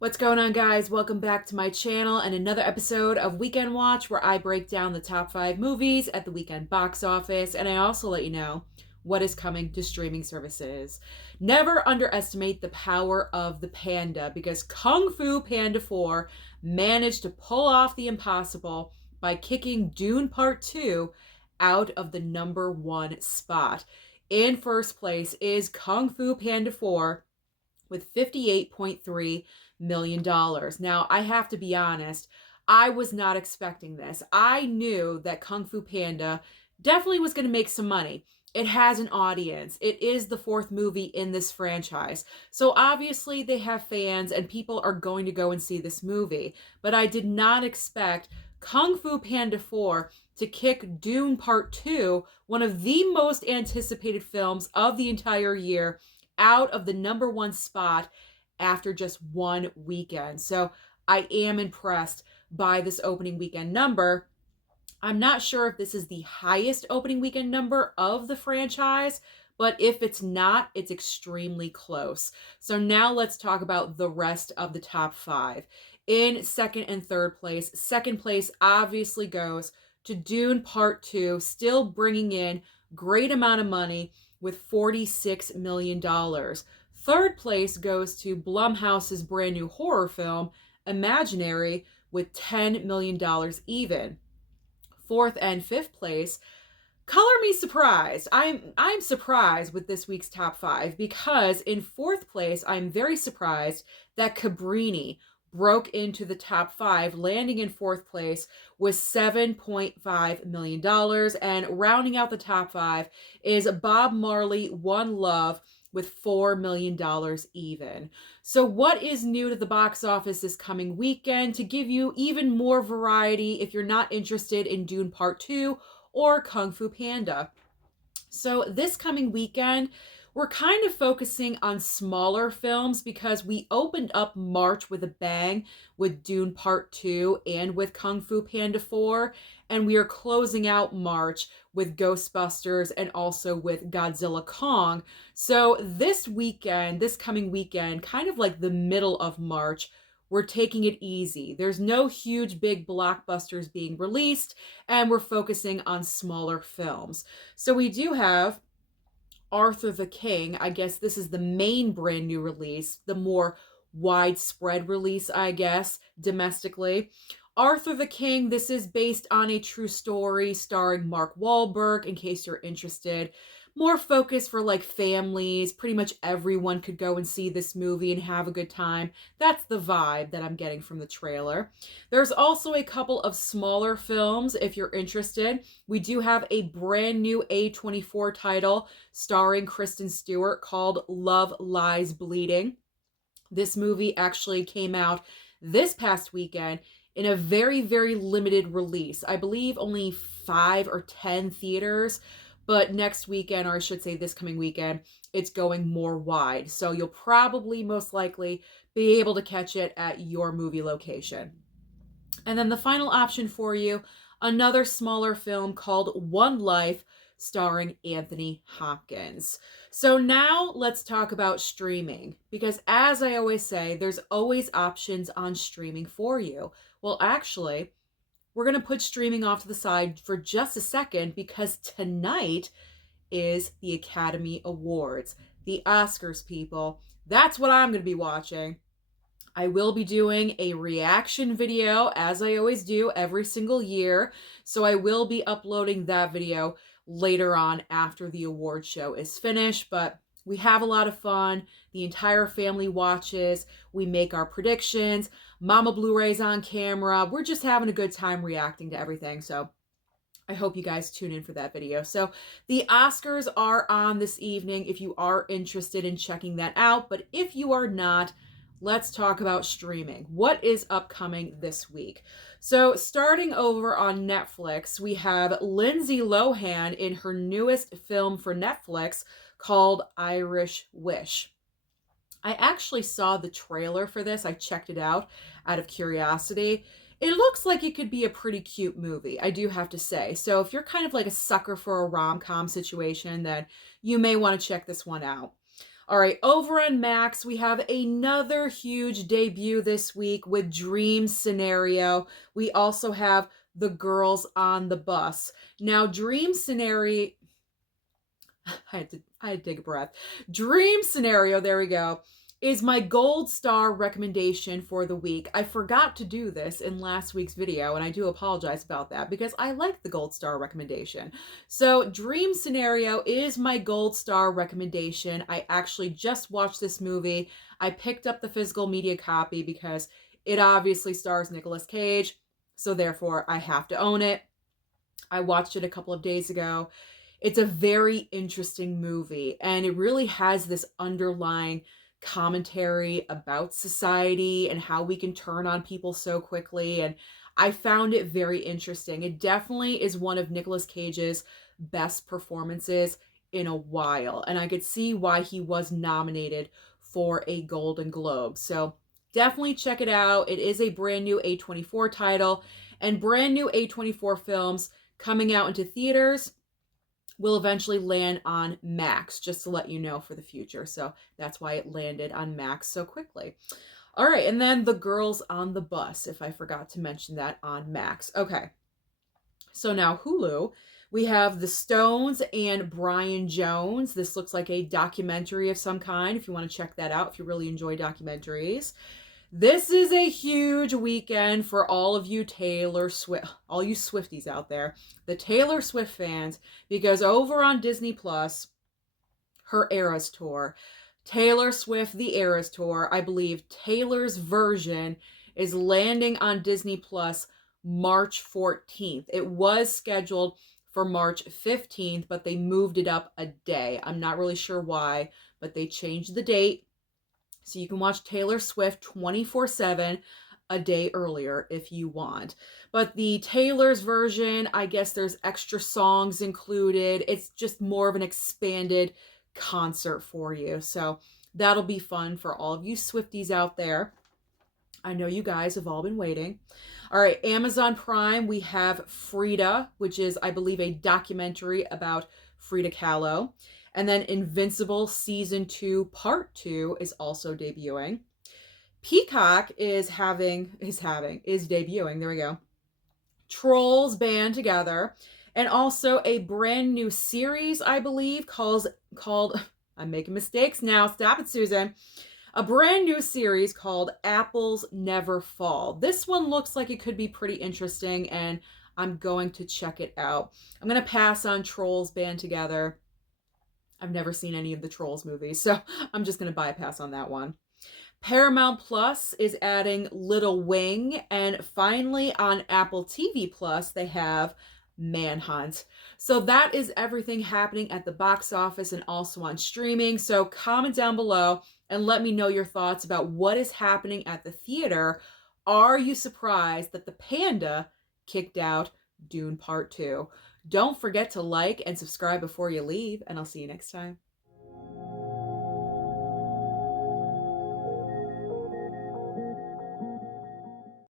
What's going on, guys? Welcome back to my channel and another episode of Weekend Watch, where I break down the top 5 movies at the weekend box office, and I also let you know what is coming to streaming services. Never underestimate the power of the panda, because Kung Fu Panda 4 managed to pull off the impossible by kicking Dune Part 2 out of the #1 spot. In first place is Kung Fu Panda 4 with $58.3 million. Now, I have to be honest, I was not expecting this. I knew that Kung Fu Panda definitely was going to make some money. It has an audience. It is the 4th movie in this franchise. So obviously they have fans and people are going to go and see this movie. But I did not expect Kung Fu Panda 4 to kick Dune Part 2, one of the most anticipated films of the entire year, out of the #1 spot after just one weekend. So I am impressed by this opening weekend number. I'm not sure if this is the highest opening weekend number of the franchise, but if it's not, it's extremely close. So now let's talk about the rest of the top 5. In second and third place, second place obviously goes to Dune Part 2, still bringing in great amount of money with $46 million. Third place goes to Blumhouse's brand new horror film, Imaginary, with $10 million even. Fourth and fifth place, color me surprised. I'm surprised with this week's top 5, because in fourth place, I'm very surprised that Cabrini broke into the top 5, landing in fourth place with $7.5 million. And rounding out the top 5 is Bob Marley, One Love, with $4 million even. So what is new to the box office this coming weekend to give you even more variety if you're not interested in Dune Part 2 or Kung Fu Panda? So this coming weekend, we're kind of focusing on smaller films because we opened up March with a bang with Dune Part 2 and with Kung Fu Panda 4, and we are closing out March with Ghostbusters and also with Godzilla Kong. So this weekend, this coming weekend, kind of like the middle of March, we're taking it easy. There's no huge big blockbusters being released, and we're focusing on smaller films. So we do have Arthur the King. I guess this is the main brand new release, the more widespread release, I guess, domestically. Arthur the King, this is based on a true story starring Mark Wahlberg, in case you're interested. More focus for like families. Pretty much everyone could go and see this movie and have a good time. That's the vibe that I'm getting from the trailer. There's also a couple of smaller films if you're interested. We do have a brand new A24 title starring Kristen Stewart called Love Lies Bleeding. This movie actually came out this past weekend in a very, very limited release. I believe only 5 or 10 theaters. But next weekend, or I should say this coming weekend, it's going more wide. So you'll probably most likely be able to catch it at your movie location. And then the final option for you, another smaller film called One Life, starring Anthony Hopkins. So now let's talk about streaming, because as I always say, there's always options on streaming for you. Well, actually, we're going to put streaming off to the side for just a second, because tonight is the Academy Awards, the Oscars, people. That's what I'm going to be watching. I will be doing a reaction video, as I always do every single year. So I will be uploading that video later on after the award show is finished. But we have a lot of fun. The entire family watches. We make our predictions. Mama Blu-ray's on camera. We're just having a good time reacting to everything. So I hope you guys tune in for that video. So the Oscars are on this evening if you are interested in checking that out. But if you are not, let's talk about streaming. What is upcoming this week? So starting over on Netflix, we have Lindsay Lohan in her newest film for Netflix called Irish Wish. I actually saw the trailer for this. I checked it out of curiosity. It looks like it could be a pretty cute movie, I do have to say. So if you're kind of like a sucker for a rom-com situation, then you may want to check this one out. All right, over on Max, we have another huge debut this week with Dream Scenario. We also have The Girls on the Bus. Now, Dream Scenario, I had to take a breath. Dream Scenario, there we go, is my gold star recommendation for the week. I forgot to do this in last week's video, and I do apologize about that because I like the gold star recommendation. So Dream Scenario is my gold star recommendation. I actually just watched this movie. I picked up the physical media copy because it obviously stars Nicolas Cage, so therefore I have to own it. I watched it a couple of days ago. It's a very interesting movie, and it really has this underlying commentary about society and how we can turn on people so quickly. And I found it very interesting. It definitely is one of Nicolas Cage's best performances in a while, and I could see why he was nominated for a Golden Globe. So definitely check it out. It is a brand new A24 title, and brand new A24 films coming out into theaters will eventually land on Max, just to let you know for the future. So that's why it landed on Max so quickly. All right, and then The Girls on the Bus, if I forgot to mention that on Max. Okay, so now Hulu, we have The Stones and Brian Jones. This looks like a documentary of some kind, if you want to check that out, if you really enjoy documentaries. This is a huge weekend for all of you Taylor Swift, all you Swifties out there, the Taylor Swift fans, because over on Disney Plus, her Eras Tour, Taylor Swift, the Eras Tour, I believe Taylor's version is landing on Disney Plus March 14th. It was scheduled for March 15th, but they moved it up a day. I'm not really sure why, but they changed the date. So you can watch Taylor Swift 24/7 a day earlier if you want. But the Taylor's version, I guess there's extra songs included. It's just more of an expanded concert for you. So that'll be fun for all of you Swifties out there. I know you guys have all been waiting. All right, Amazon Prime, we have Frida, which is, I believe, a documentary about Frida Kahlo. And then Invincible Season 2 Part 2 is also debuting. Peacock is debuting. There we go. Trolls Band Together, and also a brand new series, I believe, called I'm making mistakes now. Stop it, Susan. A brand new series called Apples Never Fall. This one looks like it could be pretty interesting, and I'm going to check it out. I'm going to pass on Trolls Band Together. I've never seen any of the Trolls movies, so I'm just going to bypass on that one. Paramount Plus is adding Little Wing, and finally on Apple TV Plus, they have Manhunt. So that is everything happening at the box office and also on streaming. So comment down below and let me know your thoughts about what is happening at the theater. Are you surprised that the Panda kicked out Dune Part 2? Don't forget to like and subscribe before you leave, and I'll see you next time.